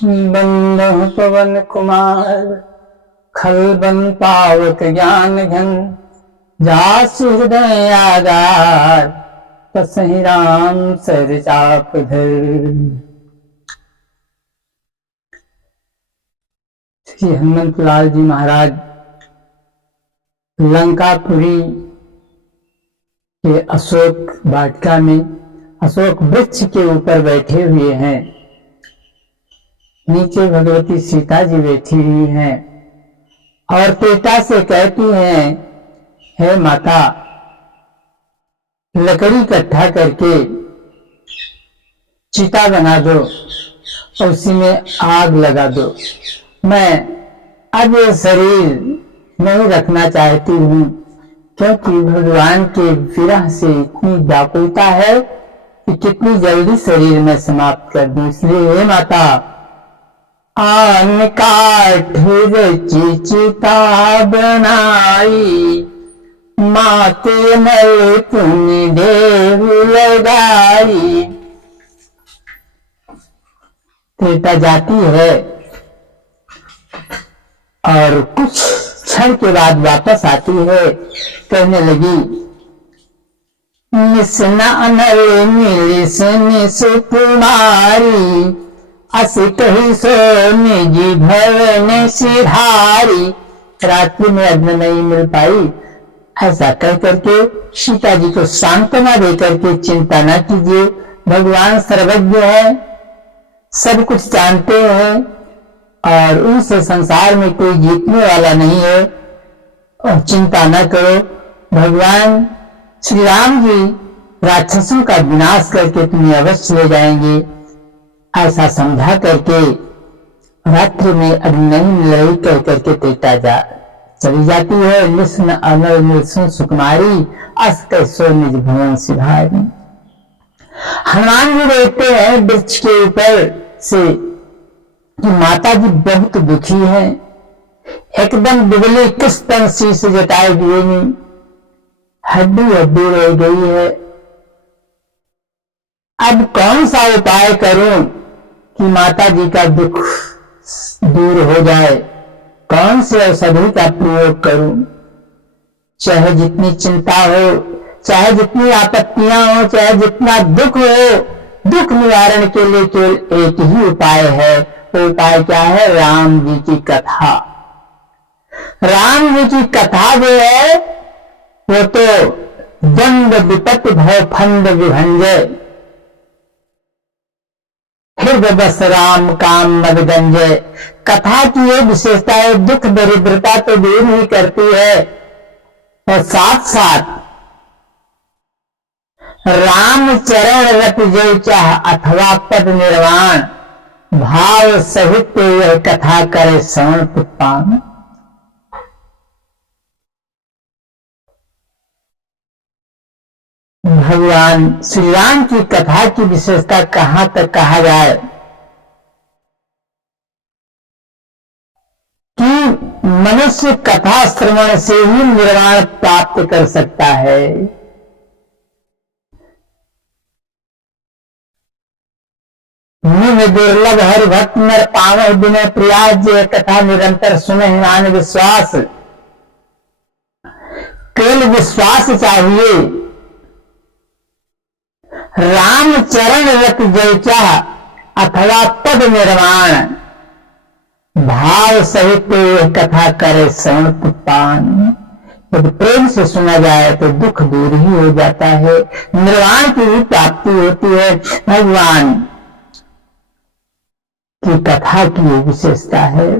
बंदो पवन कुमार खल बन पावक ज्ञान घन जासु हृदय आगार तसहि राम सर चाप धर। श्री हनुमंत लाल जी महाराज लंकापुरी के अशोक वाटिका में अशोक वृक्ष के ऊपर बैठे हुए हैं। नीचे भगवती सीता जी बैठी हुई हैं और त्रेता से कहती हैं, हे माता, लकड़ी इकट्ठा करके चिता बना दो और उसी में आग लगा दो। मैं अब ये शरीर नहीं रखना चाहती हूँ, क्योंकि भगवान के विरह से इतनी व्याकुलता है कि कितनी जल्दी शरीर में समाप्त कर दूं। इसलिए हे माता, आन काठ रची चिता बनाई, माते मल पुण्य देव लगाई। त्रेता जाती है और कुछ क्षण के बाद वापस आती है। कहने लगी, निस्ना अनल मिली सुनि सुकुमारी, अस कही सो निजी भवन सिधारी। रात्रि में अन्न नहीं मिल पाई, ऐसा कह करके सीता जी को सांत्वना दे करके चिंता न कीजिए, भगवान सर्वज्ञ है, सब कुछ जानते हैं और उनसे संसार में कोई जीतने वाला नहीं है, और चिंता न करो। भगवान श्री राम जी राक्षसों का विनाश करके तुम्हें अवश्य ले जाएंगे। ऐसा समझा करके रात्रि में अग्नि नहीं मिल रही कह करके त्रेता चली जाती है। निस्न अनल मिलसुन सुकुमारी, अस कैसो निज भवन सिधारी। हनुमान जी देखते हैं वृक्ष के ऊपर से कि माता जी बहुत दुखी है, एकदम दुबली किस्तन सी से जटाए हुए में हड्डी हड्डी रह गई है। अब कौन सा उपाय करूं कि माता जी का दुख दूर हो जाए, कौन से औषधि का प्रयोग करूं। चाहे जितनी चिंता हो, चाहे जितनी आपत्तियां हो, चाहे जितना दुख हो, दुख निवारण के लिए केवल एक ही उपाय है। वो उपाय क्या है? राम जी की कथा। राम जी की कथा जो है वो तो दंड विपत्ति भय फंड विभंजय, हृदय बस राम काम मद गंजय। कथा की ये विशेषता है, दुख दरिद्रता तो दूर ही करती है और साथ साथ राम चरण रत जो चाह अथवा पद निर्वाण, भाव सहित यह कथा करे श्रवण पुष्पान। भगवान श्री राम की कथा की विशेषता कहां तक कहा जाए कि मनुष्य कथा श्रवण से ही निर्वाण प्राप्त कर सकता है। निम दुर्लभ हरि भक्त नर पावह बिनय प्रयास, ये कथा निरंतर सुने मान विश्वास। केवल विश्वास चाहिए। राम चरण रत जय चाह अथवा पद निर्वाण, भाव सहित यह कथा करे श्रवण पुष्पान। यदि प्रेम से सुना जाए तो दुख दूर ही हो जाता है, निर्वाण की भी प्राप्ति होती है। भगवान की कथा की ये विशेषता है।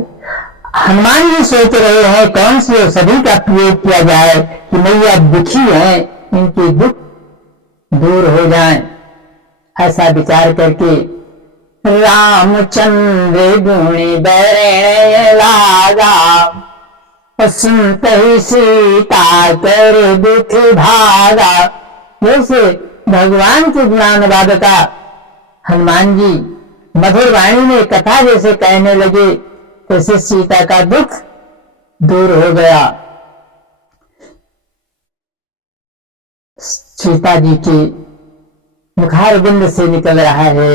हनुमान जी सोच रहे हैं कौन सी औषधि का प्रयोग किया जाए कि मैया दुखी है, इनके दुख दूर हो जाए। ऐसा विचार करके रामचंद्र गुणी बैरण लागा, सुनते ही सीता कर दुख भागा। जैसे भगवान की गुणानुवादता हनुमान जी मधुर वाणी में कथा जैसे कहने लगे, तैसे सीता का दुख दूर हो गया। सीता जी के मुखारविंद से निकल रहा है,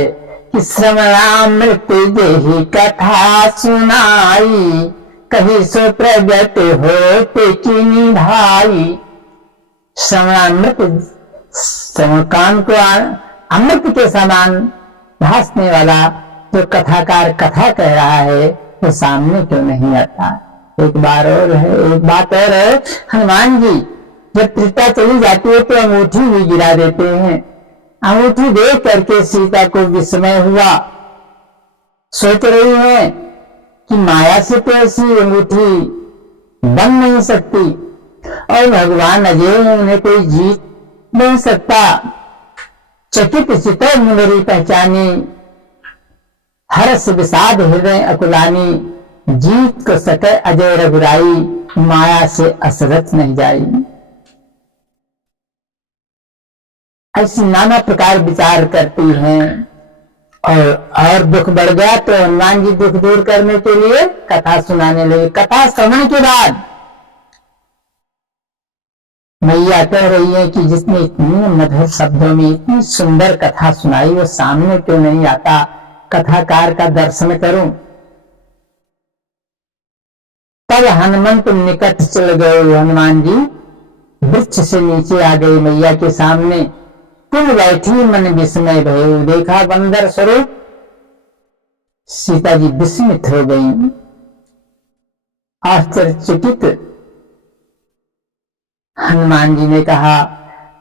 कि श्रवणामृत देहि कथा सुनाई, कहीं सो प्रगट होते की निभाई। श्रवणामृत, कान को अमृत के समान भासने वाला जो कथाकार कथा कह रहा है वो सामने क्यों नहीं आता। एक बात और है, हनुमान जी जब त्रेता चली जाती है तो अंगूठी भी गिरा देते हैं। अंगूठी देख करके सीता को विस्मय हुआ, सोच रही है कि माया से तो ऐसी अंगूठी बन नहीं सकती और भगवान अजय उन्हें कोई जीत नहीं सकता। चकित चित्त मुनरी पहचानी, हर्ष विषाद हृदय अकुलानी, जीत को सके अजय रघुराई, माया से असरत नहीं जाई। ऐसी नाना प्रकार विचार करती हैं और दुख बढ़ गया तो हनुमान जी दुख दूर करने के लिए कथा सुनाने लगे। कथा श्रवण के बाद मैया कह रही है कि जिसने इतनी मधुर शब्दों में इतनी सुंदर कथा सुनाई वो सामने क्यों नहीं आता, कथाकार का दर्शन करूं। तब हनुमंत निकट चल गए। हनुमान जी वृक्ष से नीचे आ गए मैया के सामने। तुम बैठी मन विस्मय भय, देखा बंदर स्वरूप। सीता जी विस्मित हो गई, आश्चर्यचकित। हनुमान जी ने कहा,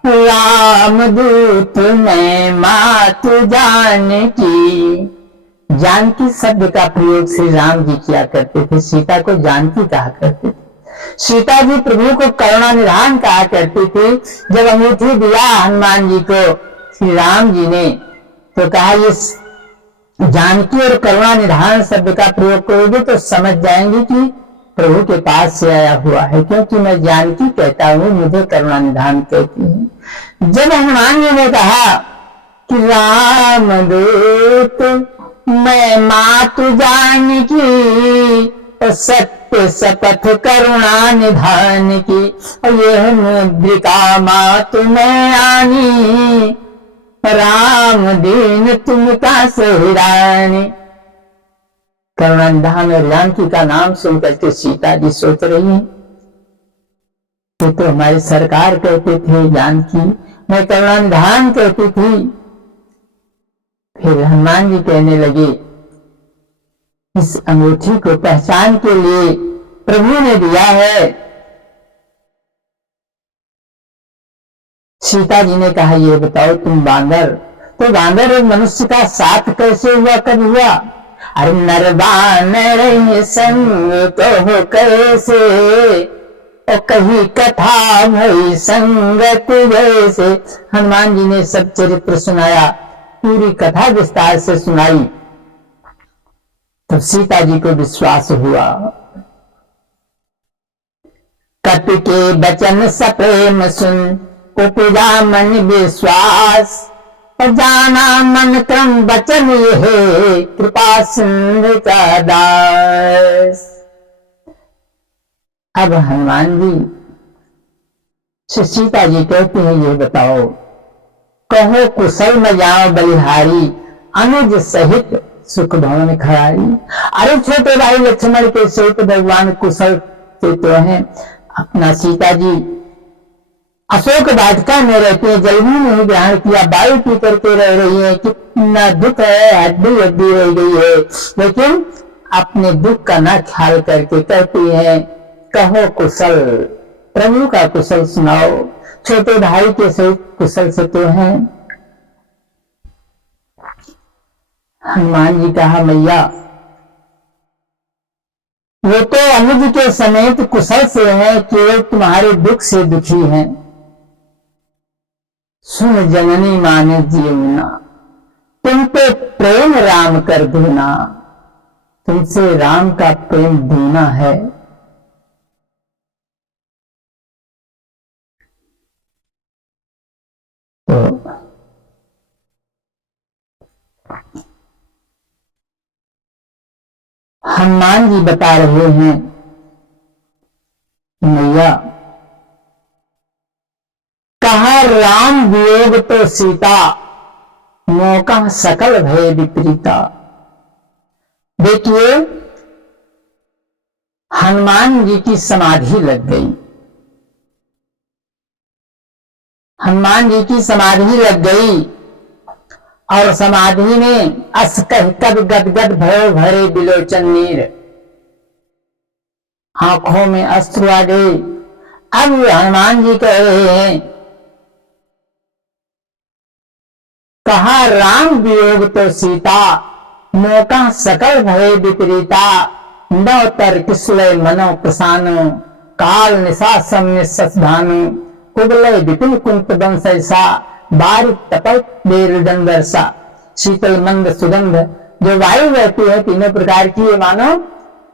रामदूत मैं मातु जानकी। जानकी शब्द का प्रयोग श्री राम जी किया करते थे, सीता को जानकी कहा करते थे। सीता जी प्रभु को करुणा निधान कहा करती थी। जब अंगूठी दिया हनुमान जी को श्री राम जी ने तो कहा ये जानकी और करुणा निधान शब्द का प्रयोग करोगे तो समझ जाएंगे कि प्रभु के पास से आया हुआ है, क्योंकि मैं जानकी कहता हूं, मुझे करुणा निधान कहती है। जब हनुमान जी ने कहा कि रामदूत मैं मातु जानकी, तो सत्य शपथ करुणा निधान की, और यह मुद्रिका मातु मैं आनी, राम दीन तुम का सहिरानी। करुणा निधान और जानकी का नाम सुन करके सीता जी सोच रही है, तो हमारी सरकार कहते थे जानकी, मैं करुणा निधान कहती थी। फिर हनुमान जी कहने लगे, इस अंगूठी को पहचान के लिए प्रभु ने दिया है। सीता जी ने कहा, ये बताओ तुम बांदर, तो बांदर और मनुष्य का साथ कैसे हुआ, कब हुआ? अरे नर बानर संग कहो कैसे, और कही कथा भई संगत जैसे। हनुमान जी ने सब चरित्र सुनाया, पूरी कथा विस्तार से सुनाई। तब सीता जी को विश्वास हुआ। कपि के बचन सप्रेम सुन, उपजा मन विश्वास, और जाना मन क्रम बचन ये, कृपा सिंधु का दास। अब हनुमान जी से सीता जी कहते हैं, ये बताओ कहो कुशल में जाओ बलिहारी, अनुज सहित सुख भवन खरारी। अरे छोटे भाई लक्ष्मण के सहित भगवान कुशल से तो हैं। अपना सीता जी अशोक वाटिका में रहते हैं, जल भी नहीं ग्रहण किया, वायु पी करके रह रही है, कितना दुख है, हड्डी हड्डी रह गई है, लेकिन अपने दुख का ना ख्याल करके कहती है कहो कुशल, प्रभु का कुशल सुनाओ। छोटे भाई के सहित कुशल से तो हैं। हनुमान जी कहा, मैया वो तो अनुज के समेत कुशल से हैं, केवल तुम्हारे दुख से दुखी हैं। सुन जननी माने जीवना, तुम पे प्रेम राम कर दूना, तुमसे राम का प्रेम दूना है। तो हनुमान जी बता रहे हैं, मैया कहा राम वियोग तो सीता, मौका सकल भय विपरीता। देखिए, हनुमान जी की समाधि लग गई, हनुमान जी की समाधि लग गई और समाधि में अस कह कब गदगद भयो भरे बिलोचन नीर, आंखों में अश्रु आ गए। अब हनुमान जी कह रहे हैं, कहा राम वियोग तो सीता, मौका सकल भय विपरीता। नव तर किसलय मनो प्रसानो, काल निशा सभानु। कुबलय विपिन कुंत बंशा, बारिक तपल बेरुदन वर्षा। शीतल मंद सुगंध, जो वायु रहती है तीनों प्रकार की, ये मानो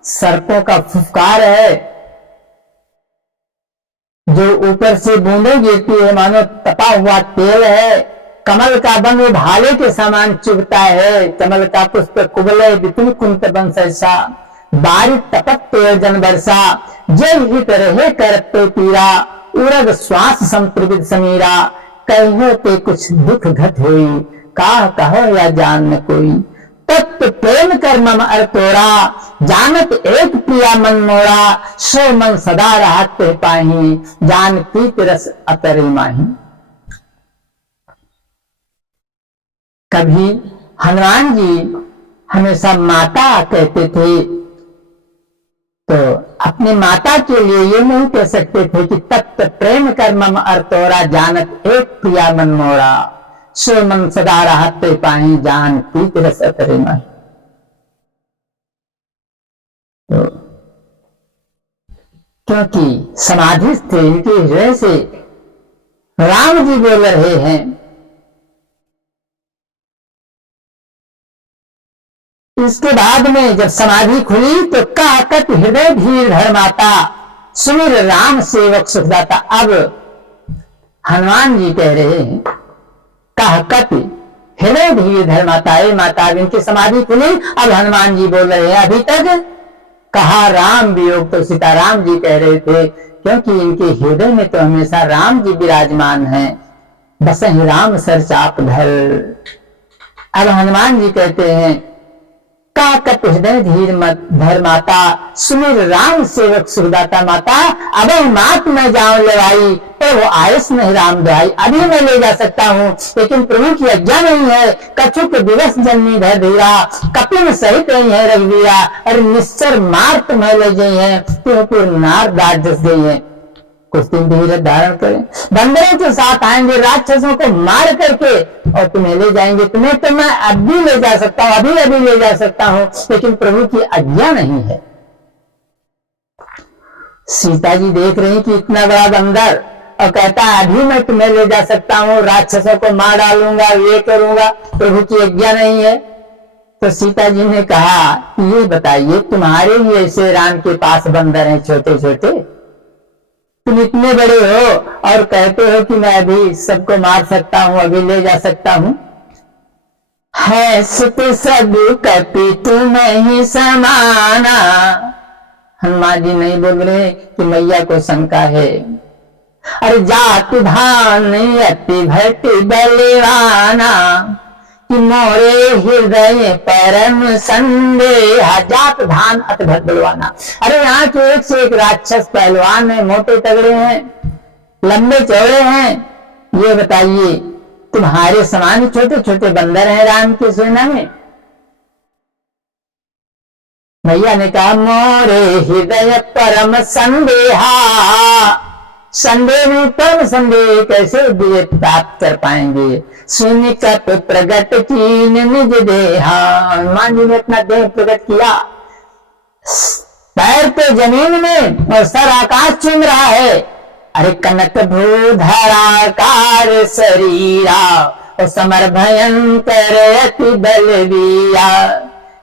सर्पों का फुफकार है। जो ऊपर से बूंदें गिरती है मानो तपा हुआ तेल है। कमल का बन वो भाले के समान चुभता है। कमल का पुष्प कुबलय विपिन कुंत बंशा, बारिक तपत तेल जन वर्षा। जय हित रहे करते पीरा, उरग श्वास संप्रवित समीरा। कहो ते कुछ दुख घट होई, काह कहो या जान न कोई। तत्व प्रेम कर मम अर तोरा, जानत एक प्रिया मन मोरा। सो मन सदा राहत ते पाही, जान प्रीत रस अतरे माही। कभी हनुमान जी हमेशा माता कहते थे, तो अपने माता के लिए ये नहीं कह सकते थे कि तत्व प्रेम कर मम अर तोरा, जानत एक प्रिया मन मोरा। सो मन सदा राहत पाही, जान प्रीत रस अतरे माही। तो क्योंकि समाधि थे, इनके हृदय से राम जी बोल रहे हैं। इसके बाद में जब समाधि खुली तो कहकत हृदय धीर धर्माता, सुमिर राम सेवक सुखदाता। अब हनुमान जी कह रहे हैं, कहकत हृदय धीर धर्माता। माता इनकी समाधि खुली, अब हनुमान जी बोल रहे हैं। अभी तक कहा राम वियोग तो सीता, राम जी कह रहे थे, क्योंकि इनके हृदय में तो हमेशा राम जी विराजमान हैं। बसहि राम सर चाप धर। अब हनुमान जी कहते हैं, काकत हृदय धीर धर माता, सुमिर राम सेवक सुखदाता। माता अब मात मैं जाऊं लड़ाई, पर वो आयस नहीं राम दुहाई। अभी मैं ले जा सकता हूँ, लेकिन प्रभु की आज्ञा नहीं है। कछुक दिवस जननी धर धीरा, कपिल सहित नहीं है रघुवीरा। अरे निश्चर मार तुम्हें ले गई है, तुमपुर नार दास जस गई है। कुछ दिन धीरज धारण करें, बंदरों के साथ आएंगे, राक्षसों को मार करके और तुम्हें ले जाएंगे। तुम्हें तो मैं अभी ले जा सकता हूँ, अभी अभी ले जा सकता हूँ, लेकिन प्रभु की आज्ञा नहीं है। सीता जी देख रही कि इतना बड़ा बंदर, और कहता है अभी मैं तुम्हें ले जा सकता हूँ, राक्षसों को मार डालूंगा, ये करूंगा, प्रभु की आज्ञा नहीं है। तो सीता जी ने कहा, ये बताइए तुम्हारे ही ऐसे राम के पास बंदर हैं छोटे छोटे, तुम इतने बड़े हो और कहते हो कि मैं अभी सबको मार सकता हूं, अभी ले जा सकता हूं। है सुत सब कपि तुम्हें ही समाना। हनुमान जी नहीं बोल रहे कि मैया को शंका है। अरे जात धान अति भटि बलवाना, कि मोरे हृदय परम संदेह। जात धान अति भट बलवाना। अरे यहाँ के एक से एक राक्षस पहलवान है, मोटे तगड़े हैं, लंबे चौड़े हैं। ये बताइए तुम्हारे समान छोटे छोटे बंदर हैं राम की सेना में। भैया ने कहा, मोरे हृदय परम संदेहा। संदेह में परम संदेह कैसे विजय प्राप्त कर पाएंगे। सुन कप प्रगट कीन निज देहा। हनुमान जी ने अपना देह प्रकट किया, पैर तो जमीन में और सर आकाश चूम रहा है। अरे कनक भूधराकार शरीरा, और समर भयंकर अति बलवीरा।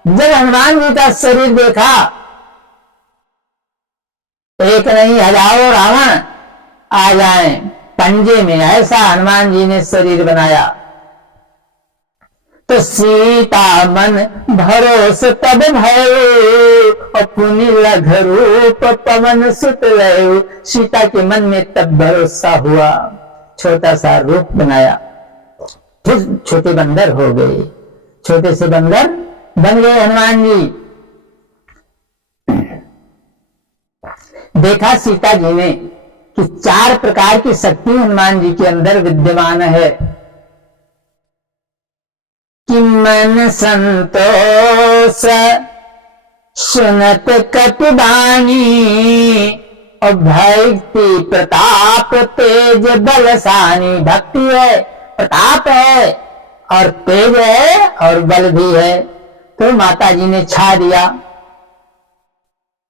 जब हनुमान जी का शरीर देखा, एक नहीं हजारों रावण आ जाए पंजे में, ऐसा हनुमान जी ने शरीर बनाया। तो सीता मन भरोस तब भयो, पुनि लघ रूप पवन सुत लयो। सीता के मन में तब भरोसा हुआ, छोटा सा रूप बनाया। फिर छोटे बंदर हो गए, छोटे से बंदर बन गए हनुमान जी। देखा सीता जी ने कि 4 प्रकार की शक्ति हनुमान जी के अंदर विद्यमान है कि मन संतोष सुनत कपिबानी और भक्ति प्रताप तेज बलसानी। भक्ति है, प्रताप है और तेज है और बल भी है। तो माता जी ने छा दिया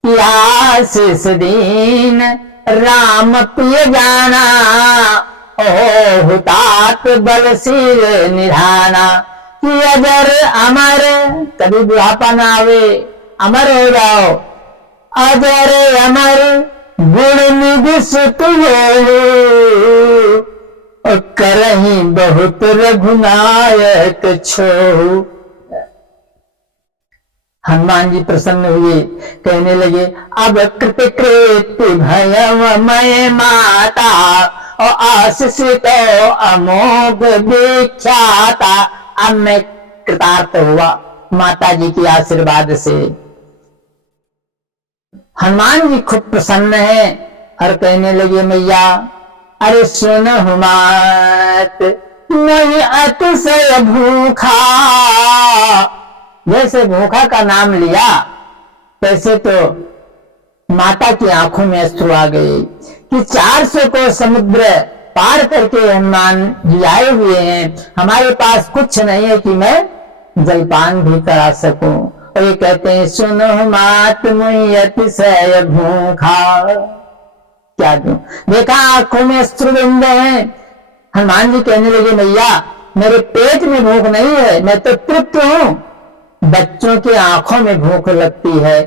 कि आशीष दीन राम प्रिय जाना, ओ हुतात बल सिर निधाना। कि अजर अमर, कभी बुढ़ापा ना आवे, अमर हो जाओ। अजर अमर गुण निधि सुत हो, करही बहुत रघुनायक छोहु। हनुमान जी प्रसन्न हुए, कहने लगे अब कृतकृत्य भयमय माता, और आशीषित अमोघ विख्याता। अब मैं कृतार्थ हुआ माता जी के आशीर्वाद से। हनुमान जी खूब प्रसन्न है और कहने लगे मैया अरे सुनो मात, मैं अतिशय भूखा। जैसे भूखा का नाम लिया वैसे तो माता की आंखों में अश्रु आ गए कि 400 को समुद्र पार करके हनुमान जी आए हुए हैं, हमारे पास कुछ नहीं है कि मैं जलपान भी करा सकूं। और ये कहते हैं सुनो मात मुई अतिशय भूखा। क्या दूं? देखा आंखों में अश्रुबिंद है। हनुमान जी कहने लगे मैया मेरे पेट में भूख नहीं है, मैं तो तृप्त हूं, बच्चों की आंखों में भूख लगती है।